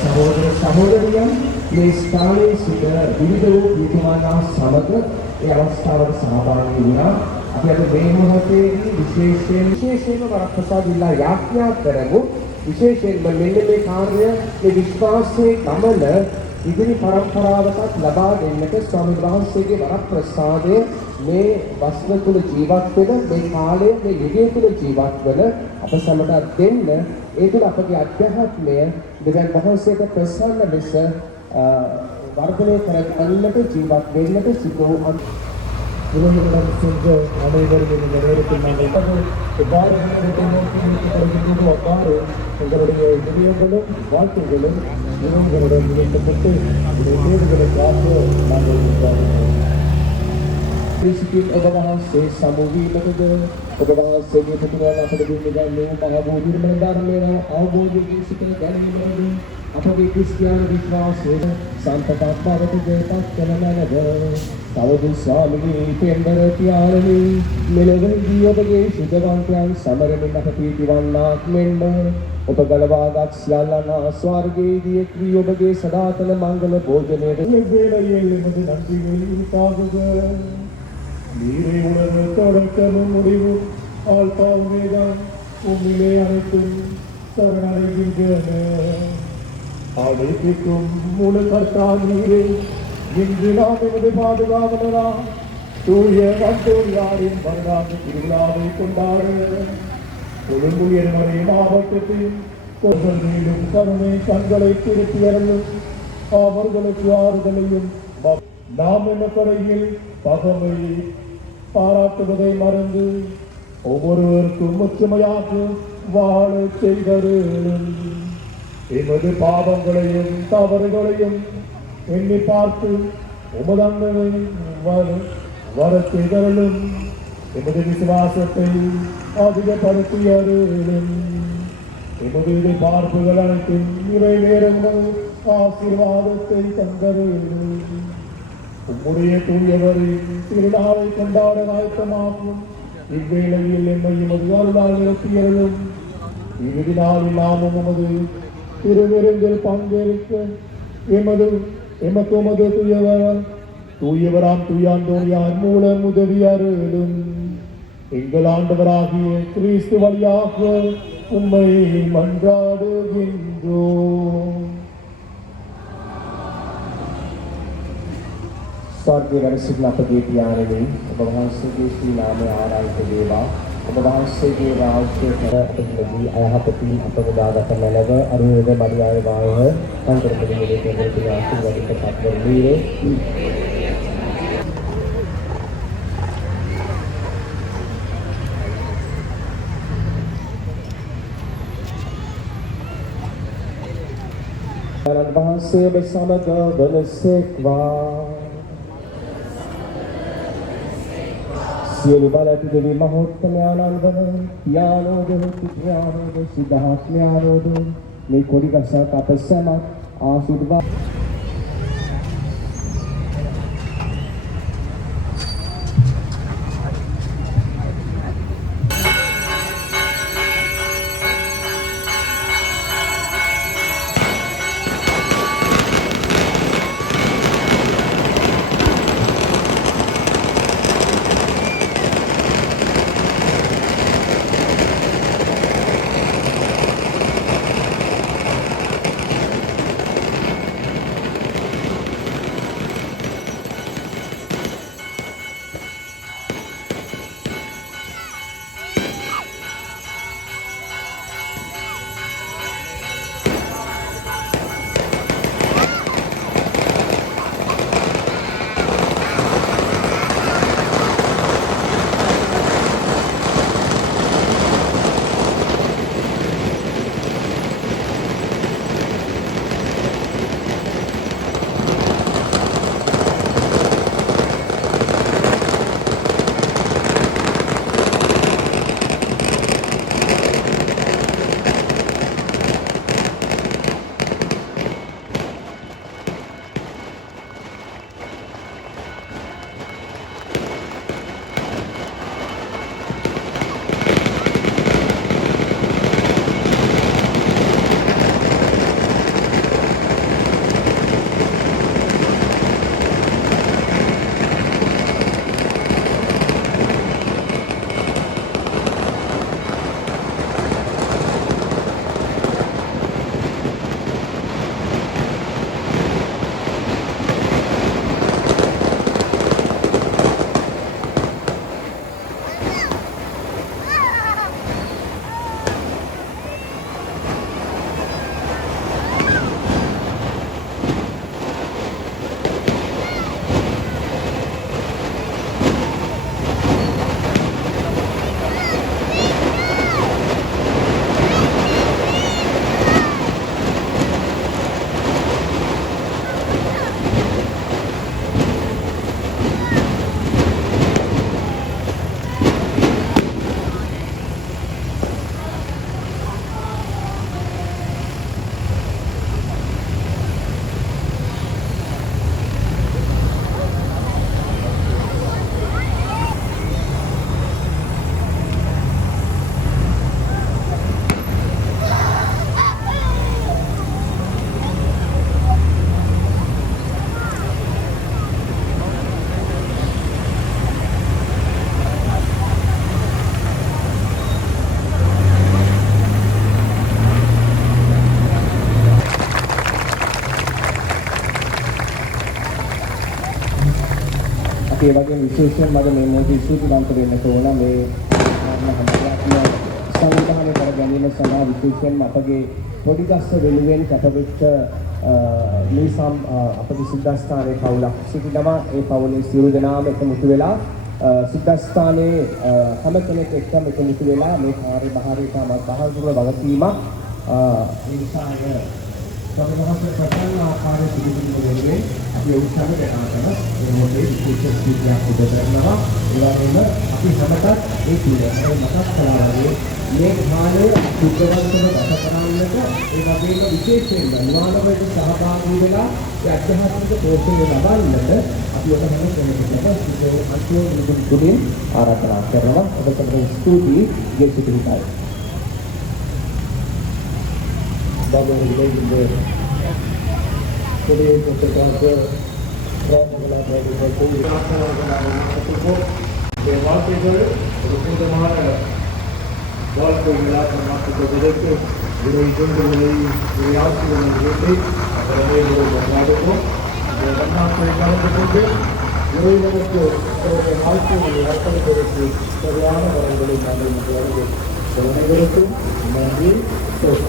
සහෝදර සහෝදරියන් මේ ස්ථානයේ සිට විවිධ වූ පිටුමානා සමග ඒ අවස්ථාවට සහභාගී වුණා. අපි අද මේ මොහොතේදී විශේෂයෙන්ම වරප්‍රසාද ඉල්ලා යාඥා කරමු. විශේෂයෙන්ම මෙන්න මේ කාර්ය මේ විශ්වාසයේ ගමන ඉදිරි පරම්පරාවකට ලබා දෙන්නට ස්වාමීන් වහන්සේගේ වරප්‍රසාදය මේ වස්න තුල ජීවත් වෙන මේ කාලයේ මේ යුගය තුල ජීවත් වෙන අප සැමට දෙන්න ඒ තුළ අපගේ අධ්‍යාත්මය දෙවියන් වහන්සේට ප්‍රසන්න ලෙස වර්ධනය කරගන්නට ජීවත් වෙන්නට සිදු වූ இவர்களிடம் சென்று அனைவரும் இந்த நேரத்தில் நாங்கள் எவ்வாறு முன்னேற்றத்தை நோக்கி வருகின்றதோ அவ்வாறு எங்களுடைய இதயங்களும் வாழ்க்கைகளும் இவர்களுடன் இணைக்கப்பட்டு இந்த தேவைகளுக்காக நாங்கள் Prinsipin ඔබ වහන්සේ සමුවීමටද ඔබ වහන්සේගේ පුතුරන් අපට දෙන්නේ මහ බෝධිර්මන ධර්මයේ අවබෝධයෙන් සිටින ගැනීමද අපගේ ක්‍රිස්තියානි විශ්වාසයේ සම්පතක්භාවයට දෙපත් කරනනද තවද ස්වාමීනි පෙම්බර පියාණනි මෙලොවදී ඔබගේ සුදවන්තයන් සමරමින් අප පීතිවන්නාක් මෙන්ම ඔබ ගලවාගත් සියල්ලන් ස්වර්ගයේදී ක්‍රී ඔබගේ සදාතන මංගල භෝජනයේ வேளையில் எமது நன்றிகளில் நீரை உணர்வு தொடக்கமும் முடிவும் ஆழ்பாவுமேதான் உண்மையிலே அனைத்தும் சரணடைகின்றன அனைத்துக்கும் முழு கர்த்தா நீரே இன்று நாம் எமது பாதுகாவலராம் தூய அந்தோனியாரின் வரலாற்று திருவிழாவை கொண்டாட கொழும்பு எருமலை மாவட்டத்தில் கொள்கையிலும் கருணை கண்களை திருப்பி அருளும் அவர்களுக்கு ஆறுதலையும் நாம் என்ன கடையில் பகமை பாராட்டுவதை மறந்து ஒவ்வொருவருக்கும் முற்றுமையாக வாழ செய்தருளும் எமது பாவங்களையும் தவறுகளையும் எண்ணி பார்த்து உமதண்டனை வர செய்தருளும் எமது விசுவாசத்தை அதிகப்படுத்தி அருளும் எமது எதிர்பார்ப்புகள் அனைத்தும் நிறைவேறும் ஆசீர்வாதத்தை தந்தருளும் உம்முடைய தூயவரின் திருநாளை கொண்டாட ஆயத்தமாகும் இவ்வேளையில் என்னை எமது அருளால் நிரப்பியருளும் இறுதி நாளில் நாமும் உமது திருவிருந்தில் பங்கேற்க எமக்கு உமது தூயவராம் தூயாந்தோனியார் மூலம் உதவி அருளும் எங்கள் ஆண்டவராகிய கிறிஸ்து வழியாக உம்மை மன்றாடுகின்றோம். ස්වර්ගයේ වැඩ සිටින අපගේ පියාණනි ඔබ වහන්සේගේ ශ්‍රී නාමය ආරාධිත වේවා. ඔබ වහන්සේගේ රාජ්‍ය කරපිටදී අයහපතින් අපවදාගත මැනව අරුණද මරියාය වායව සංකල්පයේ දෙකේ ආශිර්වාදිත පත්වර වීරේ Tuhan Bangsa bersama bersekwa Sielu balati dewi mahottamyaanandan Pianodu, Pianodu, Siddhaatmyaanodu මේ කොඩි ගසක් අප සැමත් ආශිර්වාද අපි ඒ වගේම විශේෂයෙන්ම අද මේ මොහොතේ ස්තුතිවන්ත වෙන්න ඕන මේ හැමදාම සංවිධානය කර ගැනීම සඳහා විශේෂයෙන්ම අපගේ පොඩිගස්ස වෙනුවෙන් කැපවෙච්ච මේ අපගේ සිද්ධාස්ථානයේ පවුලක් සිටිනවා. ඒ පවුලේ සියලු දෙනාම එකමුතු වෙලා සිද්ධාස්ථානයේ හැම කෙනෙක් එක්කම එකමුතු වෙලා මේ කාර්යභාරයට බහුරුව වගකීමක් ඒ නිසා සමහරවිට ප්‍රධාන ආකාරයේ පිළිබිඹු වෙන්නේ අපි උත්සාහ කරනවා මේ මොහොතේ විශේෂ සිද්ධියක් උදා කරනවා. ඒ වගේම අපි හැමතත් ඒ පිළිවෙල මතක් කළා වගේ මේ කාලය සුද්ධවන්තව ගත කරන්නට ඒ වගේම විශේෂයෙන්ම නිවානවලට සහභාගී වෙලා ඒ අධ්‍යාත්මික පෝෂණය ලබන්නට අපි ඔබ හැම කෙනෙකුටම සිද්ධ අන්තිම නිදුන් තුලින් ආරාධනා කරනවා. ඔබට ස්තුතියි ගෙසිතියි. Bagus juga. Jadi untuk kita orang bagi satu itu dewa itu untuk mana bol pula termasuk juga itu guru itu dari rias dari itu ada guru berada itu dan apa yang kalau itu guru itu kalau hal itu apa itu seriana orang boleh mandiri mandiri kalau itu mandiri terus